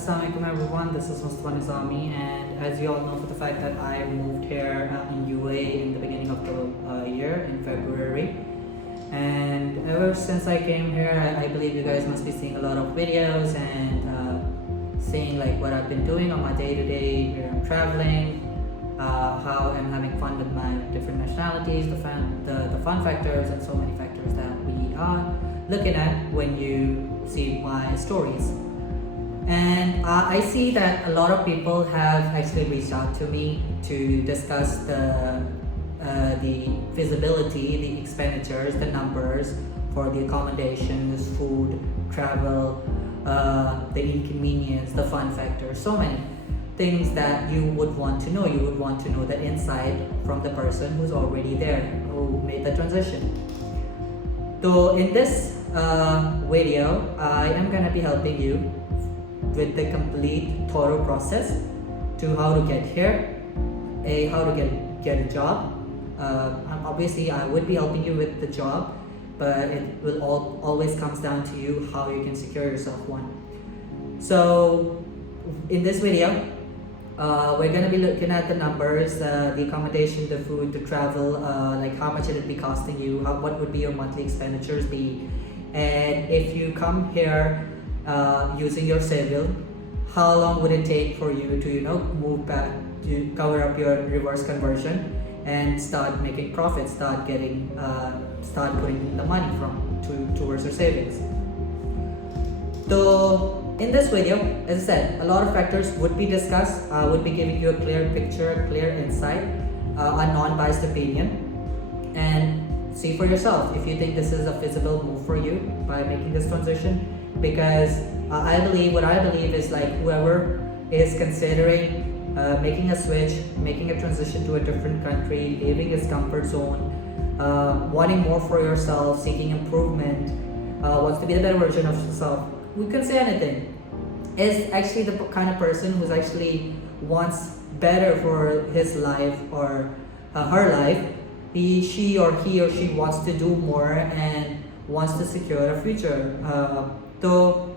Assalamualaikum everyone, this is Mustafa Nizami, and as you all know for the fact that I moved here in UAE in the beginning of the year in February, and ever since I came here I believe you guys must be seeing a lot of videos and seeing like what I've been doing on my day-to-day where I'm traveling, how I'm having fun with my different nationalities, the fun factors and so many factors that we are looking at when you see my stories. And I see that a lot of people have actually reached out to me to discuss the feasibility, the expenditures, the numbers for the accommodations, food, travel, the inconvenience, the fun factor, so many things that you would want to know. You would want to know the insight from the person who's already there, who made the transition. So in this video, I am going to be helping you with the complete thorough process to how to get here, how to get a job. Obviously I would be helping you with the job, but it will always comes down to you how you can secure yourself one. So in this video, we're going to be looking at the numbers, the accommodation, the food, the travel, like how much it would be costing you, what would be your monthly expenditures be, and if you come here using your civil, how long would it take for you to move back to cover up your reverse conversion and start making profits, start putting the money towards your savings. So in this video, as I said, a lot of factors would be discussed. I would be giving you a clear picture, clear insight, a non-biased opinion, and see for yourself if you think this is a feasible move for you by making this transition. Because what I believe is like whoever is considering making a switch, making a transition to a different country, leaving his comfort zone, wanting more for yourself, seeking improvement, wants to be the better version of yourself, we can say anything, is actually the kind of person who's actually wants better for his life or her life. She or she wants to do more and wants to secure a future. So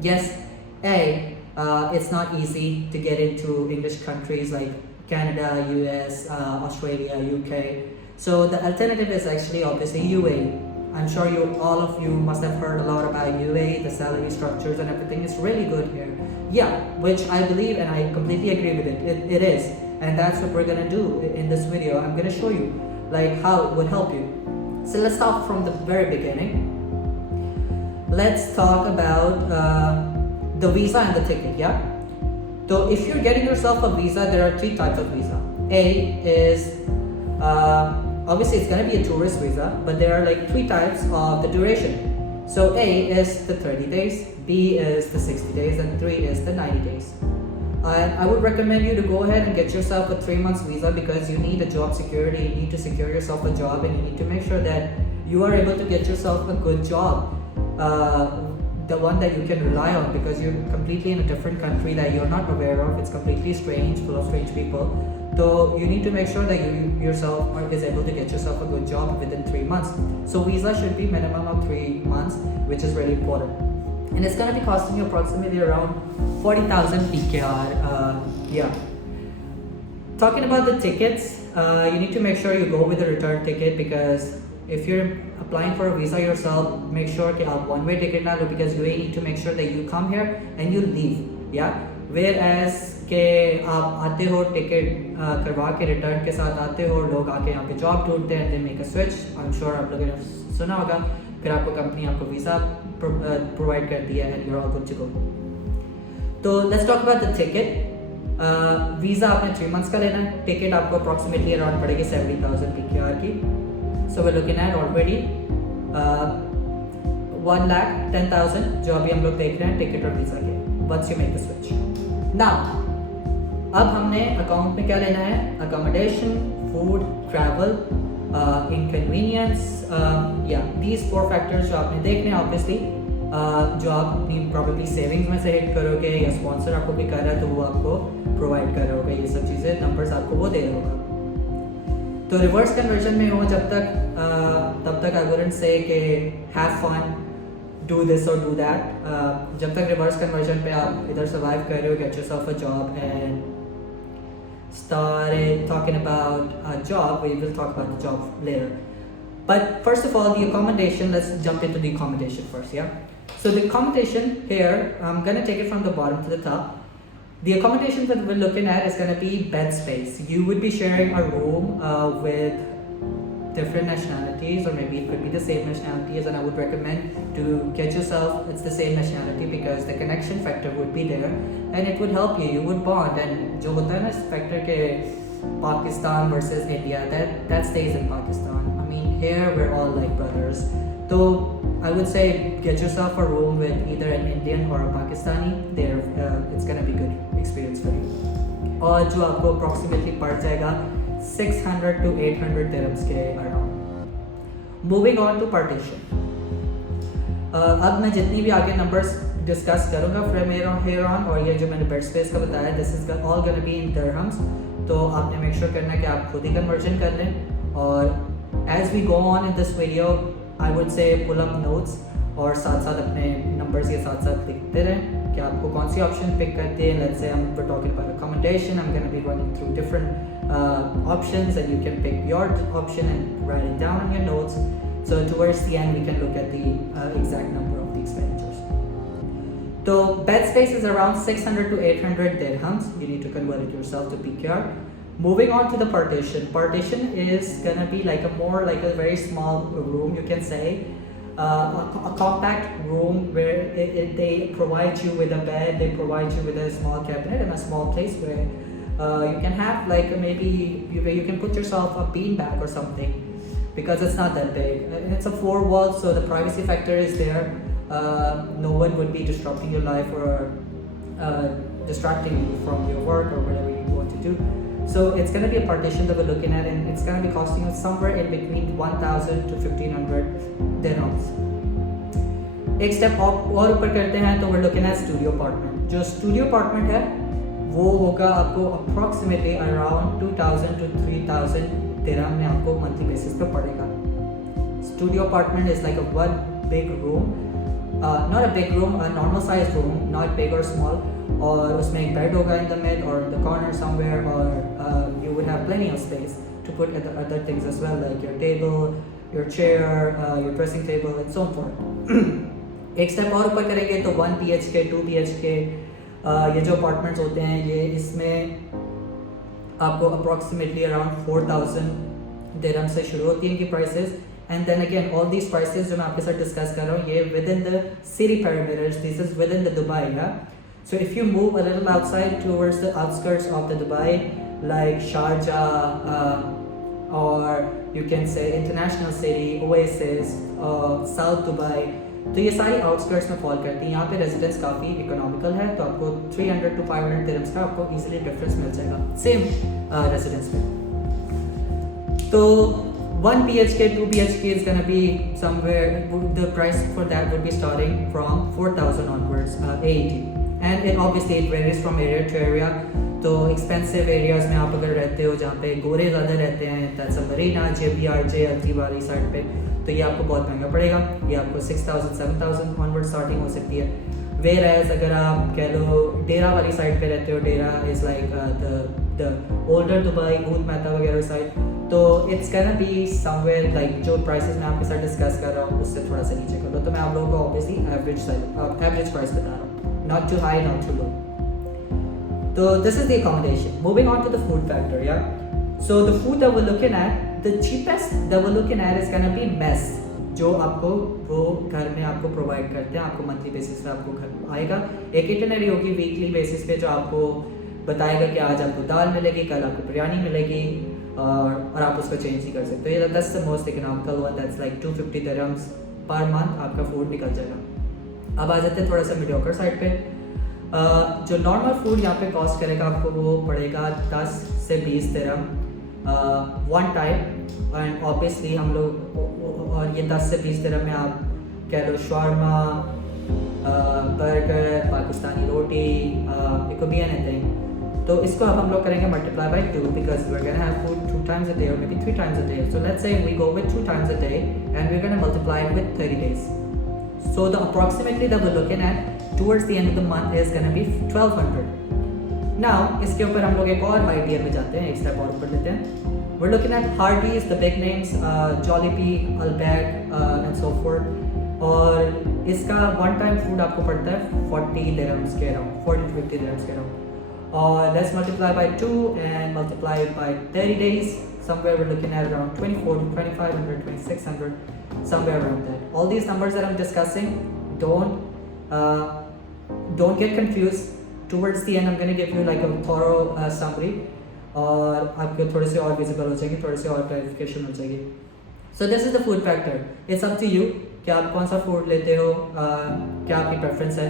yes, it's not easy to get into English countries like Canada, US, Australia, UK. So the alternative is actually obviously UAE. I'm sure all of you must have heard a lot about UAE, the salary structures and everything is really good here. Yeah, which I believe and I completely agree with it. It is. And that's what we're gonna do in this video. I'm gonna show you like how it would help you. So let's start from the very beginning. Let's talk about the visa and the ticket, yeah? So if you're getting yourself a visa, there are three types of visa. A is, obviously it's gonna be a tourist visa, but there are like three types of the duration. So A is the 30 days, B is the 60 days, and 3 is the 90 days. I would recommend you to go ahead and get yourself a 3 months visa because you need a job security, you need to secure yourself a job, and you need to make sure that you are able to get yourself a good job. The one that you can rely on, because you're completely in a different country that you're not aware of. It's completely strange, full of strange people. So you need to make sure that you yourself is able to get yourself a good job within 3 months. So visa should be minimum of 3 months, which is really important. And it's going to be costing you approximately around 40,000 PKR. Yeah. Talking about the tickets, you need to make sure you go with a return ticket, because if you're applying for a visa yourself, make sure that आप one way ticket ना लो, because you need to make sure that you come here and you leave. Yeah. Whereas के आप आते हो ticket करवा के return के साथ आते हो, लोग आके यहाँ पे जॉब ढूंढते हैं, they make a switch. I'm sure आप लोगों ने सुना होगा. फिर आपको कंपनी आपको वीज़ा प्रोवाइड करती है and you're all good to go. तो let's talk about the ticket. Visa आपने 3 months का लेना है. टिकट आपको approximately around पड़ेगी 70,000 PKR की. So we're looking at already 1,10,000 जो अभी हम लोग देख रहे हैं टिकट और वीज़ा के. Once you make the switch. Now, अब हमने अकाउंट में क्या लेना है? Accommodation, food, travel, inconvenience, these 4 factors जो आपने देखने हैं obviously, जो आप अपनी probably savings में से hit करोगे या sponsor आपको भी कर रहा है तो वो आपको provide कर रहा होगा. ये सब चीज़ें numbers आपको वो दे रहा होगा. तो रिवर्स कन्वर्जन में हो जब तक तब तक I wouldn't say कि have fun, do this or do that. जब तक reverse conversion पे आप इधर survive कर रहे हो, get yourself a job and started talking about a job. We will talk about the job later. But first of all, the accommodation, let's jump into the accommodation first, yeah? So the accommodation here, I'm going to take it from the bottom to the top. The accommodation that we're looking at is going to be bed space. You would be sharing a room with different nationalities, or maybe it could be the same nationalities, and I would recommend to get yourself, it's the same nationality, because the connection factor would be there and it would help you would bond. And jo hota hai na factor ke Pakistan versus India, that stays in Pakistan. I mean, here we're all like brothers. So I would say get yourself a room with either an Indian or a Pakistani. There it's gonna be good experience for you. और जो आपको approximately पड़ जाएगा 600 to 800 dirhams के around. Moving on to partition. अब मैं जितनी भी आगे numbers discuss करूँगा from here on, और ये जो मैंने bed space का बताया, this is all gonna be in dirhams. तो आपने make sure करना कि आप खुद ही conversion कर लें. और as we go on in this video, I would say pull up notes और साथ साथ अपने numbers के साथ साथ लिखते रहें कि आपको कौन सी option pick करते हैं. Let's say we're talking about accommodation. I'm going to be running through different options, and you can pick your option and write it down on your notes. So towards the end, we can look at the exact number of the expenditures. So bed space is around 600 to 800 dirhams. You need to convert it yourself to PKR. Moving on to the partition. Partition is going to be like a very small room, you can say. A compact room where they provide you with a bed, they provide you with a small cabinet and a small place where you can have like maybe you can put yourself a beanbag or something, because it's not that big. It's a 4 walls, so the privacy factor is there. No one would be disrupting your life or distracting you from your work or whatever you want to do. So it's going to be a partition that we're looking at, and it's going to be costing us somewhere in between 1000 to 1500 dirhams. एक step और ऊपर करते हैं तो we're looking at studio apartment. जो studio apartment है वो होगा आपको approximately around 2000 to 3000 dirham में आपको monthly basis पे पड़ेगा. Studio apartment is like a one big room, not a big room, a normal sized room, not big or small. और उसमें एक bed होगा in the mid or in the corner somewhere, or you would have plenty of space to put other things as well, like your table, your chair, your dressing table, and so forth. एक step और ऊपर करेंगे तो 1 BHK, 2 BHK, ये जो apartments होते हैं ये इसमें आपको approximately around 4000 dirham से शुरू होती हैं इनकी prices. And then again, all these prices जो मैं आपके साथ discuss कर रहा हूँ ये within the city perimeters. This is within the Dubai, yeah. So if you move a little outside towards the outskirts of the Dubai, like Sharjah, or you can say International City, Oasis, South Dubai, तो ये सारी outskirts में fall करती हैं. यहाँ पे residence काफ़ी economical है, तो आपको 300 to 500 dirhams का आपको easily difference मिल जाएगा same residence में. तो 1 BHK, 2 BHK is gonna be somewhere, the price for that would be starting from 4000 onwards AED. And it obviously it varies from area to area. तो expensive areas में आप अगर रहते हो जहाँ पे गोरे ज़्यादा रहते हैं, that's a Marina, JBRJ, अल्ती वाली साइड पे, तो ये आपको बहुत महंगा पड़ेगा. ये आपको 6000, 7000 onward starting हो सकती है. Whereas अगर आप कह लो डेरा वाली साइड पे रहते हो, डेरा is like the older Dubai, ऊद महता वगैरह साइड, तो it's gonna be somewhere like जो prices मैं आपके साथ discuss कर रहा हूँ उससे थोड़ा सा नीचे कर लो. तो मैं आप लोगों को obviously average price बता रहा हूँ, not too high, not too low. So this is the accommodation. Moving on to the food factor, yeah. So the food that we're looking at, the cheapest that we're looking at is gonna be mess, जो आपको वो घर में आपको provide करते हैं. आपको monthly basis पे आपको घर आएगा. एक इटनरी होगी वीकली बेसिस पे जो आपको बताएगा कि आज आपको दाल मिलेगी, कल आपको बिरयानी मिलेगी, और आप उसको चेंज ही कर सकते हो. That's the most economical one. That's like 250 dirhams per month आपका फूड निकल जाएगा. अब आ जाते हैं थोड़ा सा मीडियोकर साइड पे. जो नॉर्मल फूड यहाँ पे कॉस्ट करेगा आपको वो पड़ेगा 10 से 20 दिरहम वन टाइम. एंड ऑब्वियसली हम लोग और ये 10 से 20 दिरहम में आप कह लो शवारमा, बर्गर, पाकिस्तानी रोटी, इट कुड बी एनीथिंग. तो इसको अब हम लोग करेंगे multiply by 2 because we're gonna have food 2 times a day or maybe 3 times a day. So let's say we go with 2 times a day and we're gonna multiply it with 30 days. So the approximately that we're looking at towards the end of the month is gonna be 1200. Now इसके ऊपर हम लोग एक और high tier में जाते हैं, एक स्टेप और ऊपर लेते हैं. We're looking at Hardee's, the big names, Jollibee, Albag, and so forth. और इसका वन टाइम फूड आपको पड़ता है 40 dirhams के अराउंड, 40 to 50 dirhams के अराउंड. और let's multiply by 2 and multiply it by 30 days. Somewhere we're looking at around 24 to 2500, 2600, somewhere around that. All these numbers that I'm discussing, don't get confused. Towards the end, I'm going to give you like a thorough summary. और आपको थोड़े से और visible हो जाएगी, थोड़े से और क्लैरिफिकेशन हो जाएगी. So this is the food factor. It's up to you कि आप कौन सा फूड लेते हो, क्या आपकी प्रेफरेंस है.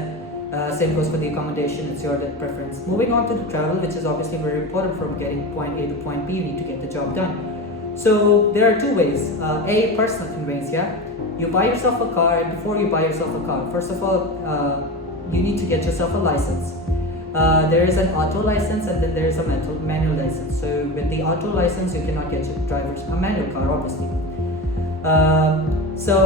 Same goes for the accommodation, it's your preference. Moving on to the travel, which is obviously very important from getting point A to point B, you need to get the job done. So there are two ways. A, personal conveyance, yeah? You buy yourself a car, and before you buy yourself a car, first of all, you need to get yourself a license. There is an auto license and then there is a manual license. So with the auto license, you cannot get your driver's a manual car, obviously. So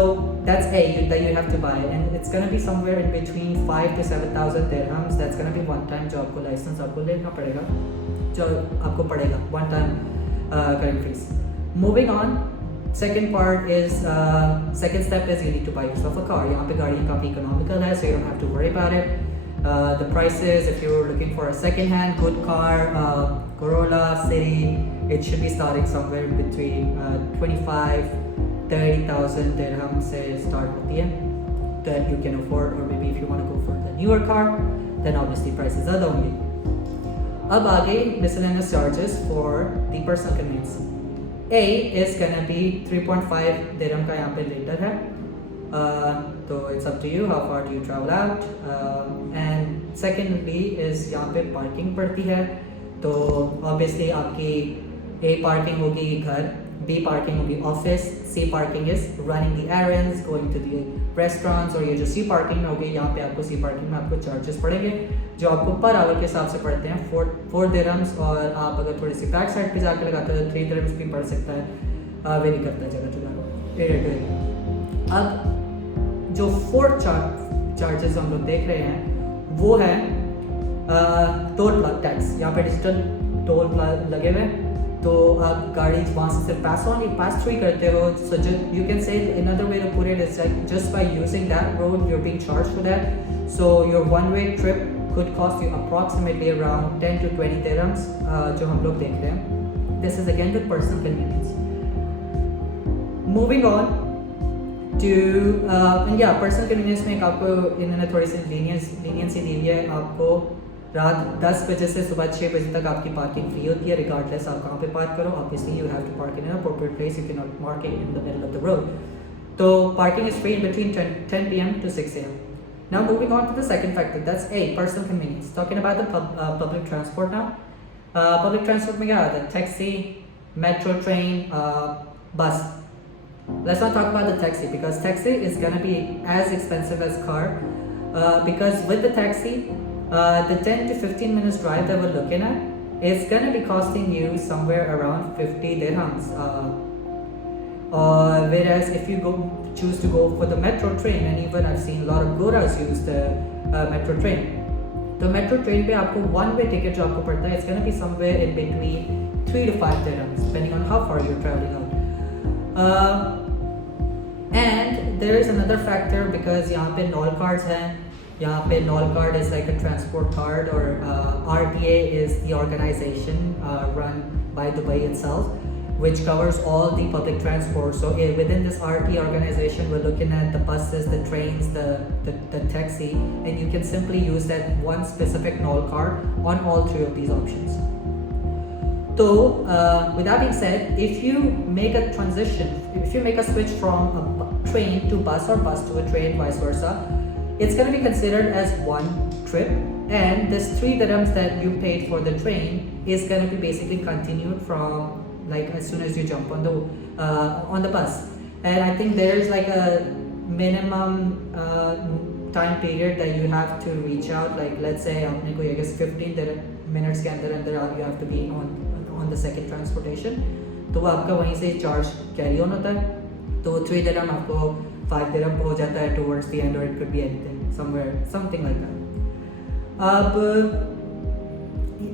that's A that you have to buy, and it's gonna be somewhere in between 5 to 7,000 dirhams. That's gonna be one time जो आपको license आपको लेना पड़ेगा, जो आपको पड़ेगा one time current fees. Moving on, second part is second step is you need to buy yourself a car. यहाँ पे गाड़ियाँ काफी economical है, so you don't have to worry about it. The prices, if you're looking for a second-hand good car, Corolla, City, it should be starting somewhere between 25-30,000 dirhams से start होती है that you can afford, or maybe if you want to go for the newer car, then obviously prices are ज़्यादा होंगी. अब आगे miscellaneous charges for the personal conveyance. A is gonna be 3.5 dirham का यहाँ पे later है. So it's up to you how far do you travel out. And secondly is यहाँ पे parking पड़ती है. तो obviously आपकी A parking होगी घर, B parking होगी office, C parking is running the errands, going to the restaurants, और ये जो C parking में होगी, यहाँ पे आपको C parking में आपको charges पड़ेंगे जो आपको पर आवर के हिसाब से पड़ते हैं 4 dirhams. और आप अगर थोड़ी सी बैक साइड पे जाकर लगाते हो तो 3 dirhams भी पड़ सकता है, वेरी करता है जगह जगह. अब जो फोर्थ चार्जेस हम लोग देख रहे हैं वो है टोल टैक्स. यहाँ पे डिजिटल टोल लगे हुए हैं, तो आप गाड़ी वहाँ से सिर्फ पास थ्रू ही करते हो. So you can say another way to put it is like just by using that road you're being charged for that. So your one-way trip could cost you approximately around 10 to 20 dirhams जो हम लोग देख रहे हैं. This is again with personal convenience. Moving on to personal convenience में आपको इन्होंने थोड़ी सी leniency दी है. आपको रात 10 बजे से सुबह 6 बजे तक आपकी पार्किंग फ्री होती है, रिगार्डलेस आप कहाँ पे पार्क करो. Obviously you have to park in an appropriate place, you can not park in the middle of the road. तो parking is free between 10 p.m. to 6 a.m. Now moving on to the second factor, that's A, personal convenience. Talking about the public transport now. Public transport में क्या आता है? Taxi, metro train, bus. Let's not talk about the taxi because taxi is gonna be as expensive as car. Because with the taxi, the 10 to 15 minutes drive that we're looking at is gonna be costing you somewhere around 50 dirhams. Whereas if you choose to go for the metro train, and even I've seen a lot of goras use the metro train. तो metro train पे आपको one way ticket जो आपको पड़ता है, it's gonna be somewhere in between 3 to 5 dirhams depending on how far you're traveling out. And there is another factor because यहाँ पे NOL cards हैं. यहाँ पे NOL card is like a transport card, or RTA is the organization run by Dubai itself, which covers all the public transport. So within this RTA organization, we're looking at the buses, the trains, the taxi, and you can simply use that one specific NOL card on all three of these options. So with that being said, if you make a transition, if you make a switch from a train to bus or bus to a train, vice versa, it's going to be considered as one trip, and this 3 dirhams that you paid for the train is going to be basically continued from like as soon as you jump on the bus. And I think there's like a minimum time period that you have to reach out. Like let's say आपने कोई अगर 15 minutes के अंदर you have to be on the second transportation, तो वो आपका वहीं से चार्ज कैरी ऑन होता है. तो 3 dirham आपको 5 dirham हो जाता है towards the end, or it could be anything, somewhere, something like that.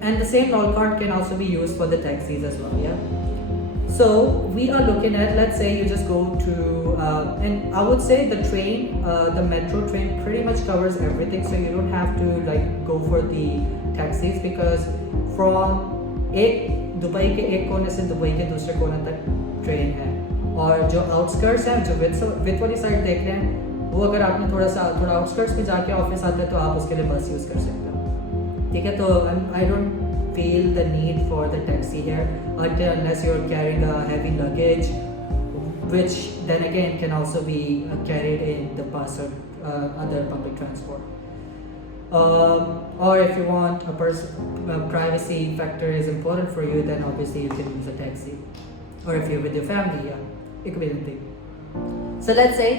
And the same roll card can also be used for the taxis as well, yeah. So we are looking at, let's say you just go to, and I would say the train, the metro train pretty much covers everything, so you don't have to like go for the taxis, because from Dubai के एक कोने से Dubai के दूसरे कोने तक train है. और जो आउटस्कर्ट्स हैं, जो विथ वाली साइड देख रहे हैं, वो अगर आपने थोड़ा आउटस्कर्ट्स पे जाके ऑफिस आता है तो आप उसके लिए बस यूज़ कर सकते हो, ठीक है. तो I don't feel the need for the taxi here unless you're carrying a heavy luggage, which then again can also be carried in the bus or other public transport. Or if you want privacy factor is important for you, then obviously you can use a taxi. Or if you're with your family, yeah, it could be anything. So let's say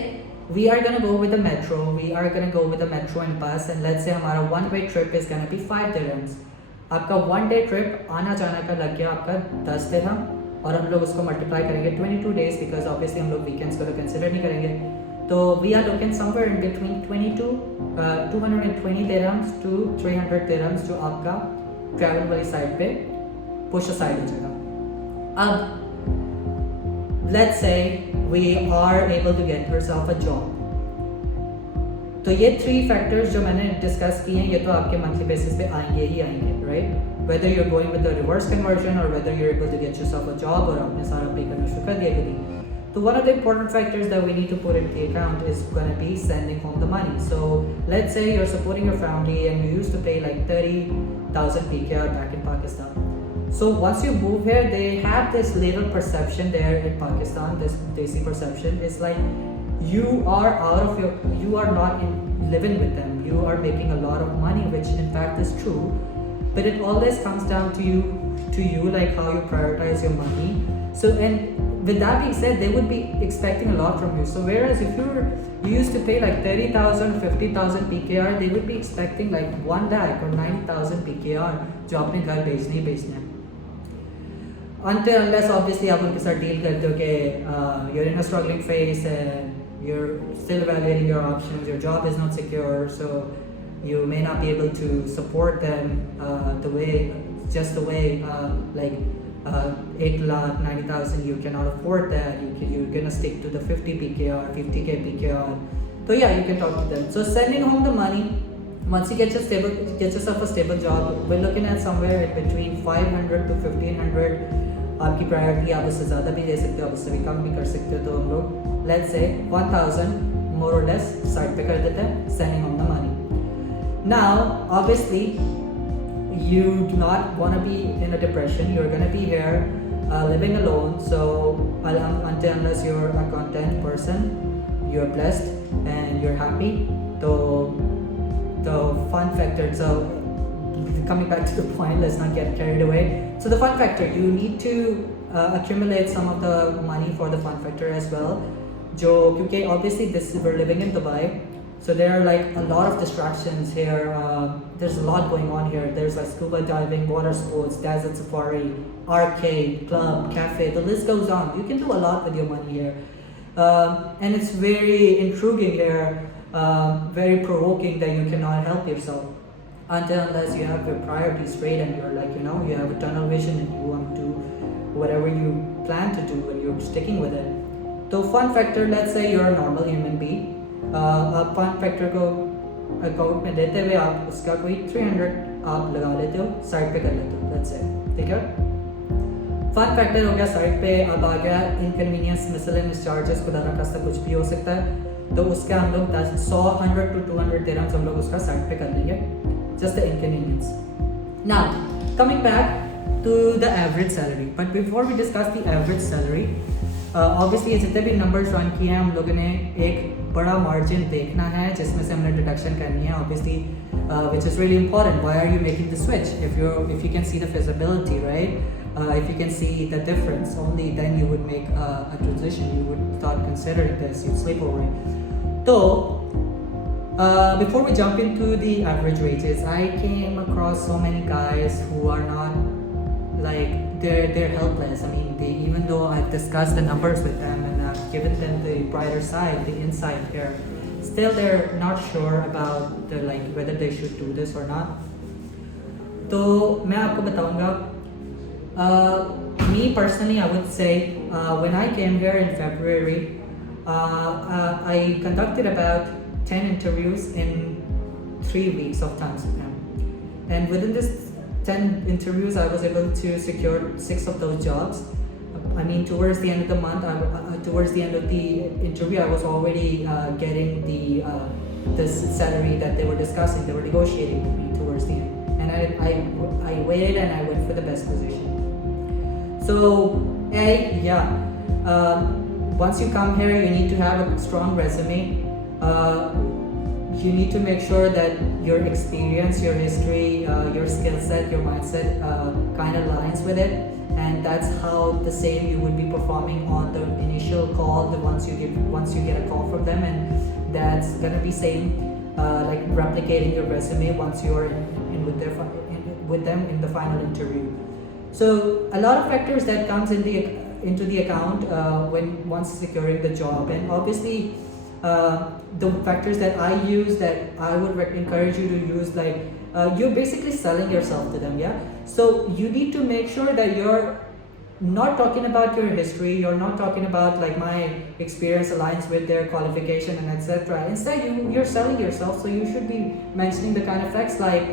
we are gonna go with the metro. We are gonna go with the metro and bus, and let's say हमारा one-way trip is gonna be 5 dirhams. आपका 1 day trip आना जाना का लग गया आपका 10 दिरहम, और हम लोग उसको मल्टीप्लाई करेंगे 22 days, बिकॉज ऑब्वियसली हम लोग वीकेंड्स को तो कंसिडर नहीं करेंगे. तो we are looking somewhere in between 220 dirhams to 300 dirhams, जो आपका ट्रैवल वाली साइड पे पुश असाइड हो जाएगा. अब let's say we are able to get yourself a job. तो ये 3 फैक्टर्स जो मैंने डिस्कस किए हैं, ये तो आपके मंथली बेसिस पे आएंगे ही आएंगे, right. Whether you are going with the reverse conversion or whether you are able to get yourself a job, और आपने सारा पे करना शुरू कर दिया कि नहीं. तो one of the important factors that we need to put in the account is gonna be sending home the money. So let's say you are supporting your family and you used to pay like 30,000 PKR back in Pakistan. So once you move here, they have this little perception there in Pakistan. This desi perception is like you are not living with them. You are making a lot of money, which in fact is true, but it always comes down to you like how you prioritize your money. So, and with that being said, they would be expecting a lot from you. So whereas if you used to pay like 30,000, 50,000 PKR, they would be expecting like 1 lakh or 9,000 PKR जो आपने घर बेचने ही बेचना है. Unless obviously आप उनके साथ deal करते हो कि you're in a struggling phase and you're still evaluating your options, your job is not secure, so you may not be able to support them the way like 8,90,000, you cannot afford that. You're gonna stick to the 50 PKR, 50k PKR. So yeah, you can talk to them. So sending home the money, once you get yourself a stable job, we're looking at somewhere in between 500 to 1,500. आपकी priority आप उससे ज़्यादा भी दे सकते हो, आप उससे भी कम भी कर सकते हो. तो हम लोग लेट्स से 1,000 मोर और लेस साइड पे कर देते हैं, sending home the money. Now obviously you do not want to be in a depression. You're going to be here living alone, so unless you're a content person, you're blessed and you're happy. So the fun factor, so coming back to the point, let's not get carried away. So the fun factor, you need to accumulate some of the money for the fun factor as well. Because obviously we're living in Dubai, so there are like a lot of distractions here. There's a lot going on here. There's like scuba diving, water sports, desert safari, arcade, club, cafe, the list goes on. You can do a lot with your money here. And it's very intriguing here, very provoking that you cannot help yourself unless you have your priorities straight and you're like, you have a tunnel vision and you want to do whatever you plan to do and you're sticking with it. So fun factor, let's say you're a normal human being. Fun factor को account में देते हुए आप उसका कोई 300 आप लगा लेते हो, साइड पे कर लेते हो, लेट्स से, ठीक है. फन फैक्टर हो गया साइड पे. अब आ गया इनकन्वीनियंस, मिसलेनियस चार्जेस, खुदा ना खास्ता कुछ भी हो सकता है, तो उसका हम लोग 100 to 200 dirhams हम लोग उसका साइड पे कर लेंगे, just the inconvenience. Now coming back to the average salary, but before we discuss the average salary, obviously जितने भी numbers run किए हैं हम लोगों ने एक बड़ा मार्जिन देखना है जिसमें से हमने डिडक्शन करनी है, obviously which is really important. Why are you making the switch? If you can see the feasibility, right? If you can see the difference, only then you would make a transition. You would start considering this. You'd sleep over it. So before we jump into the average wages, I came across so many guys who are not like they're helpless. I mean, even though I've discussed the numbers with them and I've given them the brighter side, the insight here. Still, they're not sure about the like whether they should do this or not. तो मैं आपको बताऊंगा. Me personally, I would say when I came here in February, I conducted about 10 interviews in 3 weeks of time span. And within this 10 interviews, I was able to secure 6 of those jobs. I mean, towards the end of the month, towards the end of the interview, I was already getting the salary that they were discussing. They were negotiating with me towards the end. And I waited and I went for the best position. So, once you come here, you need to have a strong resume. You need to make sure that your experience, your history, your skill set, your mindset kind of aligns with it. And that's how the same you would be performing on the initial call. Once you get a call from them, and that's gonna be same like replicating your resume once you're in with them in the final interview. So a lot of factors that comes into the account when once securing the job, and obviously the factors that I use that I would encourage you to use, like you're basically selling yourself to them, yeah. So you need to make sure that you're not talking about your history, you're not talking about like my experience aligns with their qualification and etc. Instead, you're selling yourself, so you should be mentioning the kind of facts like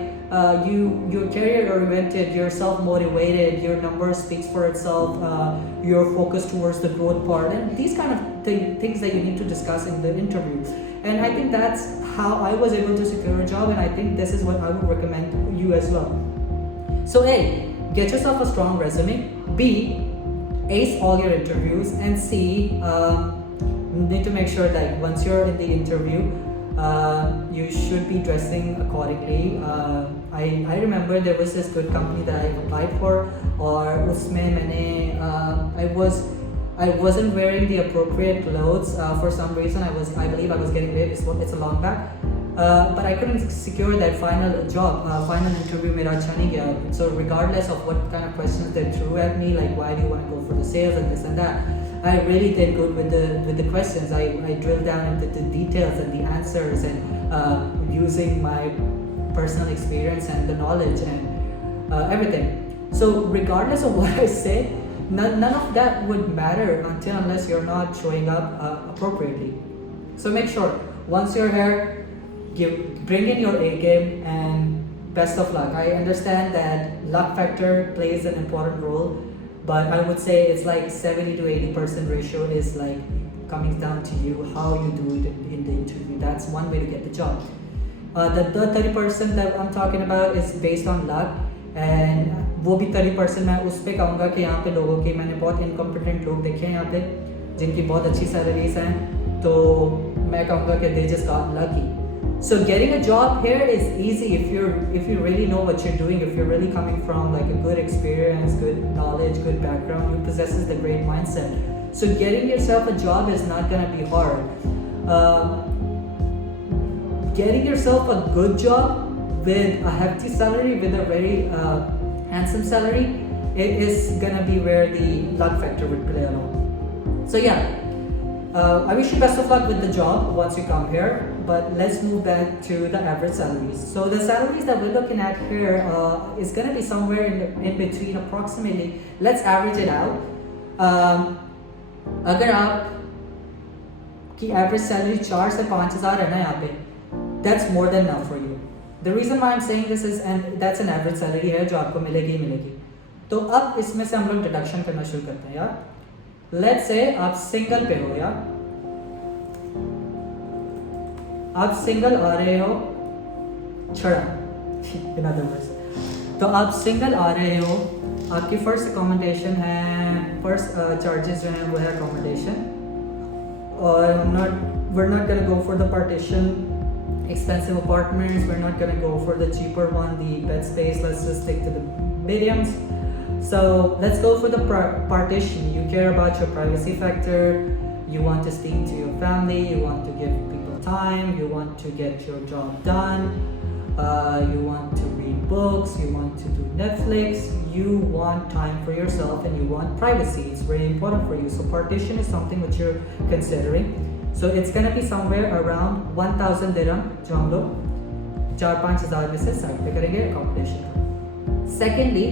you're career oriented, you're self-motivated, your numbers speaks for itself, you're focused towards the growth part, and these kind of things that you need to discuss in the interview. And I think that's how I was able to secure a job, and I think this is what I would recommend you as well. So A, get yourself a strong resume. B, ace all your interviews. And C, you need to make sure that once you're in the interview, you should be dressing accordingly. I remember there was this good company that I applied for, or usme maine I wasn't wearing the appropriate clothes for some reason. I believe I was getting late. It's a long back. But I couldn't secure that final job, final interview mera acha nahi gaya. So regardless of what kind of questions they threw at me, like why do you want to go for the sales and this and that, I really did good with the questions. I drilled down into the details and the answers, and using my personal experience and the knowledge and everything. So regardless of what I say, none of that would matter unless you're not showing up appropriately. So make sure once you're here, bring in your A game, and best of luck. I understand that luck factor plays an important role, but I would say it's like 70 to 80% ratio is like coming down to you, how you do it in the interview. That's one way to get the job. The 30% that I'm talking about is based on luck, and वो भी 30% मैं उस पे कहूँगा कि यहाँ पे लोगों की मैंने बहुत इनकॉम्पिटेंट लोग देखे हैं यहाँ पे जिनकी बहुत अच्छी सैलरीज हैं, तो मैं कहूँगा कि they just got lucky. So getting a job here is easy if you really know what you're doing, if you're really coming from like a good experience, good knowledge, good background, who possesses the great mindset. So getting yourself a job is not gonna be hard. Getting yourself a good job with a hefty salary, with a very handsome salary, it is gonna be where the luck factor would play along. So yeah. I wish you best of luck with the job once you come here, but let's move back to the average salaries. So the salaries that we're looking at here is going to be somewhere in between approximately, let's average it out. अगर आप की average salary 4 से 5,000 है ना यहाँ पे, that's more than enough for you. The reason why I'm saying this is, and that's an average salary है जो आपको मिलेगी. तो अब इसमें से हम लोग deduction करना शुरू करते हैं यार. Let's say आप सिंगल पे हो, या आप सिंगल आ रहे हो छड़ा in other words. तो आप सिंगल आ रहे हो, आपकी फर्स्ट अकोमोडेशन है, फर्स्ट चार्जेस जो हैं वो है अकोमोडेशन, और we're not gonna go for the partition expensive apartments, we're not gonna go for the cheaper one, the bed space, let's just stick to the mediums. So let's go for the partition. You care about your privacy factor, you want to speak to your family, you want to give people time, you want to get your job done. you want to read books, you want to do Netflix, you want time for yourself and you want privacy. It's very important for you. So partition is something which you're considering. So it's gonna be somewhere around 1000 dirham जो हम लोग 4-5 हज़ार में से side पे करेंगे accommodation का. Secondly,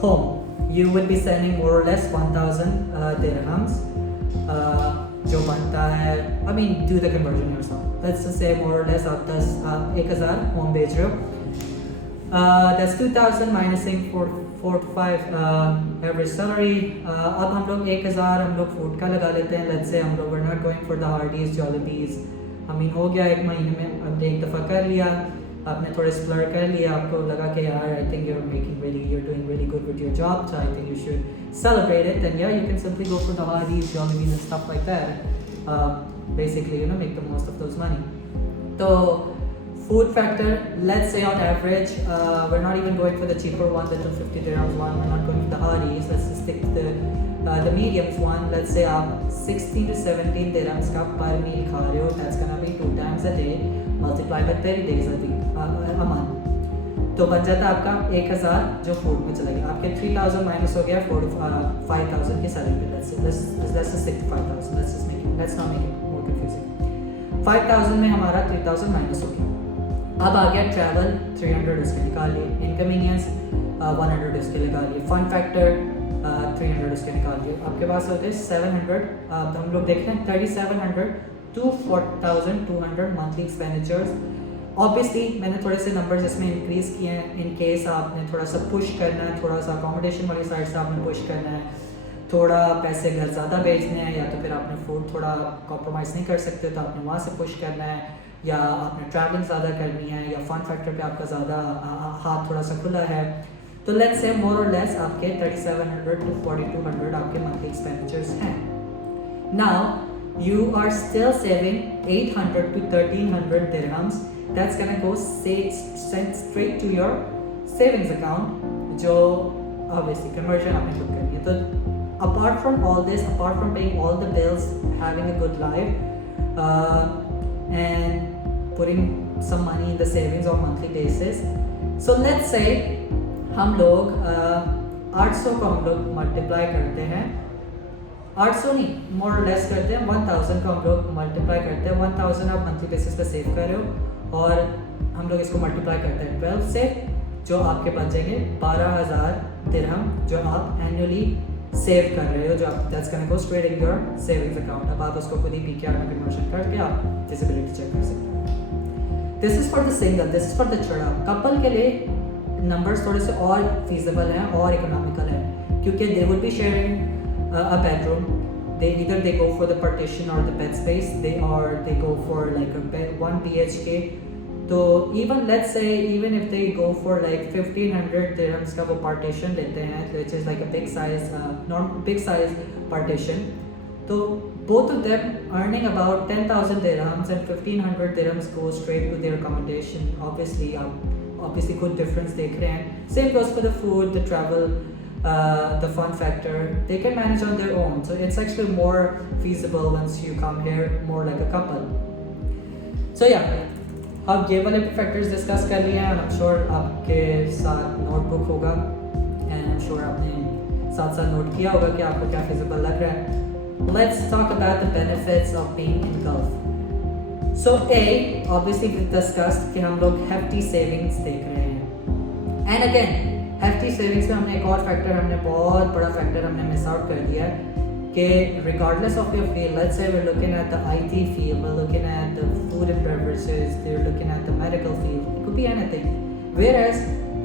home. You will be sending more or less 1000 dirhams. जो बनता है, I mean, do the conversion yourself. Let's just say more or less आप 1000 home भेज रहे हो. That's 2000 minusing 4 to 5 average salary. अब हम लोग 1000 हम लोग फूड का लगा लेते हैं. Let's say हम लोग we're not going for the Hardee's, Jollibees. I mean हो गया एक महीने में, अब एक दफ़ा कर लिया, आपने थोड़े स्प्लर कर लिया, आपको लगा कि यार I think you're doing really good with your job, so I think you should celebrate it. Then yeah, you can simply go for the Hardee's, Jollibees and stuff like that. Basically, you know, make the most of those money. So food factor, let's say on average, we're not even going for the cheaper one, the 250 dirhams one. We're not going for the Hardee's. Let's just stick to the mediums one. Let's say आप 16 to 17 dirhams का per meal खा रहे हो. That's gonna be 2 times a day. Multiply by 30 days a month. तो बच जाता है आपका 1000 जो फूड में चला गया. आपके 3000 माइनस हो गया 5000 की सैलरी पे. Let's just stick to 5000. Let's not make it more confusing. 5000 में हमारा 3000 माइनस हो गया. अब आ गया ट्रैवल 300 उसके निकाल लिए. इनकन्वीनियंस 100 उसके निकाल लिए. फन फैक्टर 300 उसके निकाल लिए. आपके पास होते हैं 700. हम लोग देखते हैं 3700 to 4200 मंथली एक्सपेंडिचर्स. ऑब्वियसली मैंने थोड़े से नंबर्स इसमें इंक्रीज़ किए हैं इन केस आपने थोड़ा सा पुश करना है, थोड़ा सा अकोमोडेशन वाली साइड से आपने पुश करना है, थोड़ा पैसे घर ज़्यादा भेजने हैं, या तो फिर आपने फूड थोड़ा कॉम्प्रोमाइज़ नहीं कर सकते तो आपने वहाँ से पुश करना है, या आपने ट्रैवलिंग ज़्यादा करनी है, या फन फैक्टर पे आपका ज़्यादा हाथ थोड़ा सा खुला है. तो लेट्स से मोर और लेस आपके 3700 to 4200 आपके मंथली एक्सपेंडिचर्स हैं. Now you are still saving 800 to 1300 dirhams. That's gonna go sent straight to your savings account, जो obviously conversion आपने खुद करनी है. तो apart from all this, apart from paying all the bills, having a good life, and putting some money in the savings on monthly basis, so let's say हम लोग 800 को हम लोग मल्टीप्लाई करते हैं, 800 नहीं, मोर और लेस करते हैं 1000 को हम लोग मल्टीप्लाई करते हैं. 1000 आप मंथली बेसिस पे सेव कर रहे हो और हम लोग इसको मल्टीप्लाई करते हैं 12 से, जो आपके बचेंगे 12000 दिरहम जो आप एनुअली सेव कर रहे हो, जो आप that's gonna go straight in your savings account. अब आप उसको खुद ही पीकेआर में कन्वर्शन करके आप फिजिबिलिटी चेक कर सकते हो. This is for the single, this is for the चढ़ा. कपल के लिए नंबर्स थोड़े से और फीजिबल हैं और इकोनॉमिकल हैं, क्योंकि they would be sharing a bedroom. They go for the partition or the bed space. They go for like a 1 BHK. So even let's say even if they go for like 1500 dirhams का वो partition लेते हैं, which is like a big size partition. So both of them earning about 10,000 dirhams and 1500 dirhams go straight to their accommodation. Obviously good difference देख रहे हैं. Same goes for the food, the travel. The fun factor, they can manage on their own, so it's actually more feasible once you come here more like a couple. So yeah, अब ये वाले factors discuss कर लिए हैं, and I'm sure आपके साथ notebook होगा, and I'm sure आपने साथ साथ note किया होगा कि आपको क्या feasible लग रहा है. Let's talk about the benefits of being in Gulf. So A, obviously we discussed कि हम लोग hefty savings देख रहे हैं, and again hefty savings में हमने एक और फैक्टर, हमने बहुत बड़ा फैक्टर हमने मिस आउट कर दिया कि regardless of your field, let's say we're looking at the IT field, we're looking at the food and beverages, they're looking at the medical field, it could be anything. Whereas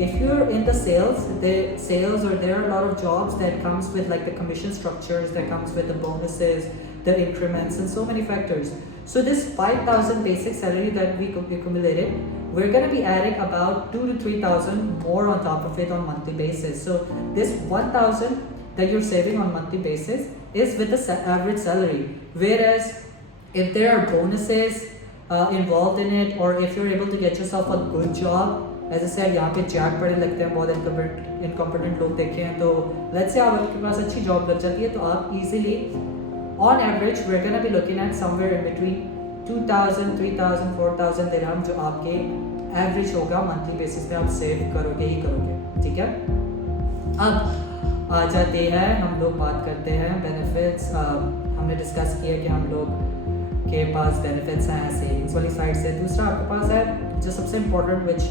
if you're in the sales or there are a lot of jobs that comes with like the commission structures, that comes with the bonuses, the increments, and so many factors. So this 5,000 basic salary that we accumulated, we're going to be adding about 2 to 3,000 more on top of it on monthly basis. So this 1,000 that you're saving on monthly basis is with the average salary. Whereas if there are bonuses involved in it, or if you're able to get yourself a good job, as I said, यहाँ पे chat पढ़े लगते हैं बहुत incompetent लोग देखे हैं, तो let's say आपके पास अच्छी जॉब लग जाती है तो आप easily on average we're going to be looking at somewhere in between 2000, 3000, 4000 दिरहम जो आपके एवरेज होगा मंथली बेसिस पे, आप सेव करोगे ही करोगे, ठीक है। अब आ जाते हैं, हम लोग बात करते हैं बेनिफिट्स। हमने डिस्कस किया कि हम लोग के पास बेनिफिट्स हैं सेविंग्स वाली साइड से। दूसरा आपके पास है जो सबसे इम्पोर्टेंट, विच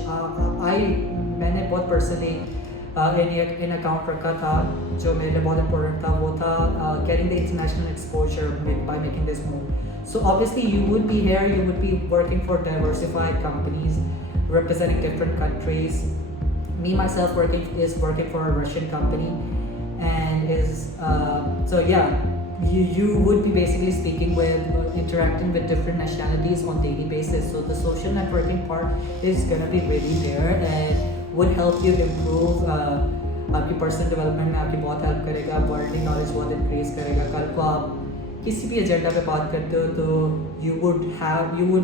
मैंने बहुत पर्सनली इन अकाउंट रखा था, जो मेरे लिए बहुत इंपॉर्टेंट था, वो था getting the international exposure by making this move. So obviously you would be here, you would be working for diversified companies representing different countries. Me myself working for a Russian company, and so yeah, you would be basically speaking with, interacting with different nationalities on daily basis. So the social networking part is gonna be really there and would help you improve आपकी personal development में आपकी बहुत help करेगा, world knowledge बहुत increase करेगा। कल को आप किसी भी एजेंडा पे बात करते हो तो you would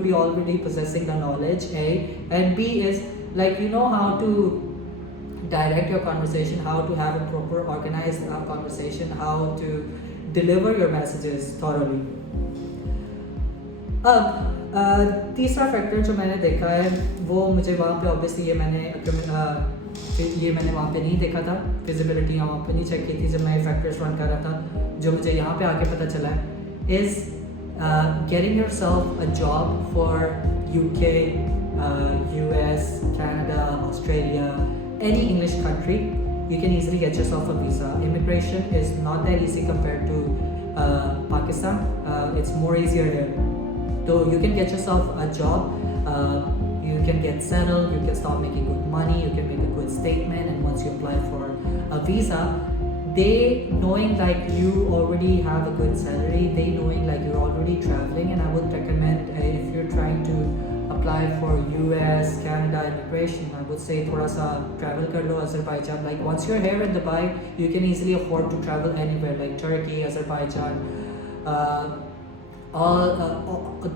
be already possessing the knowledge, A, and B is like you know how to direct your conversation, how to have a proper organized conversation, how to deliver your messages thoroughly. अब तीसरा factor जो मैंने देखा है वो मुझे वहाँ पे ऑब्वियसली ये मैंने वहाँ पे नहीं देखा था, फिजिबिलिटी वहाँ पे नहीं चेक की थी जब मैं फैक्टर्स रन कर रहा था, जो मुझे यहाँ पे आके पता चला है is getting yourself a job for UK, US, Canada, Australia, any English country. You can easily get yourself a visa. Immigration is not that easy compared to Pakistan. It's more easier here. So you can get yourself a job, you can get settled, you can start making good money, you can make a good statement, and once you apply for a visa, they knowing like you already have a good salary, they knowing like you're already traveling, and I would recommend if you're trying to apply for US, Canada immigration, I would say thoda sa travel kar lo Azerbaijan. Like once you're here in Dubai, you can easily afford to travel anywhere like Turkey, Azerbaijan,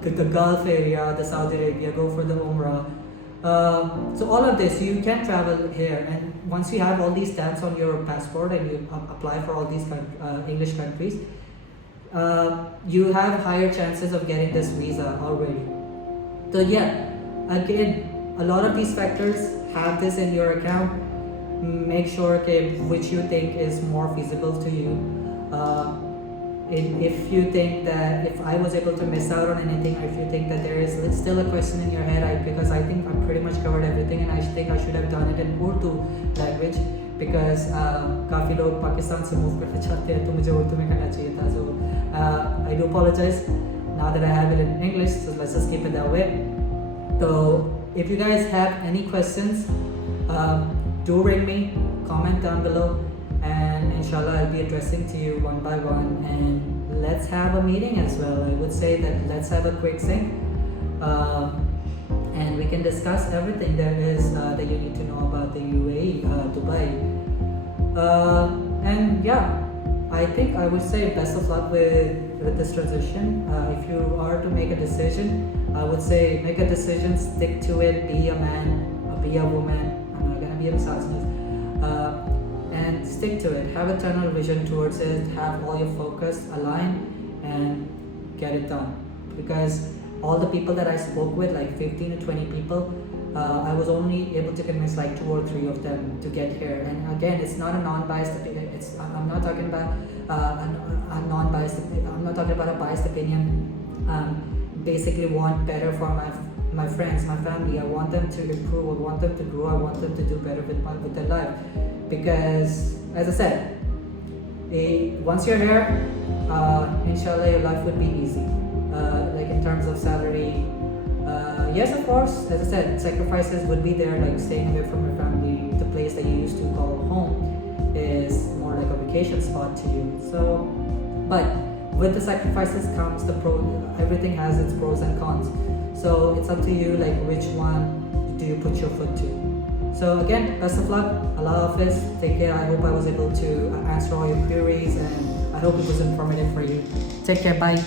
the Gulf area, the Saudi Arabia, go for the Umrah. So all of this, you can travel here, and once you have all these stats on your passport and you apply for all these English countries, you have higher chances of getting this visa already. So yeah, again, a lot of these factors, have this in your account. Make sure which you think is more feasible to you. If you think that if I was able to miss out on anything, or if you think that there is still a question in your head, because I think I've pretty much covered everything, and I think I should have done it in Urdu language, because काफ़ी लोग पाकिस्तान से move करना चाहते हैं, तो मुझे उर्दू में करना चाहिए था. So I do apologize. Now that I have it in English, so let's just keep it that way. So if you guys have any questions, do ring me, comment down below, and inshallah I'll be addressing to you one by one, and let's have a meeting as well. I would say that let's have a quick sync, and we can discuss everything there is that you need to know about the UAE, Dubai, and yeah, I think I would say best of luck with this transition. If you are to make a decision, I would say make a decision, stick to it, be a man, be a woman. I'm not gonna be a misogynist. And stick to it. Have a tunnel vision towards it. Have all your focus aligned and get it done. Because all the people that I spoke with, like 15 to 20 people, I was only able to convince like 2 or 3 of them to get here. And again, it's not a non-biased opinion. I'm not talking about a non-biased. I'm not talking about a biased opinion. Basically, want better for my friends, my family. I want them to improve. I want them to grow. I want them to do better with their life. Because, as I said, once you're here, inshallah, your life would be easy. Like in terms of salary, yes, of course, as I said, sacrifices would be there, like staying away from your family. The place that you used to call home is more like a vacation spot to you. So, but with the sacrifices comes the pro. Everything has its pros and cons. So it's up to you, like which one do you put your foot to. So again, best of luck. Allah Hafiz. Take care. I hope I was able to answer all your queries, and I hope it was informative for you. Take care. Bye.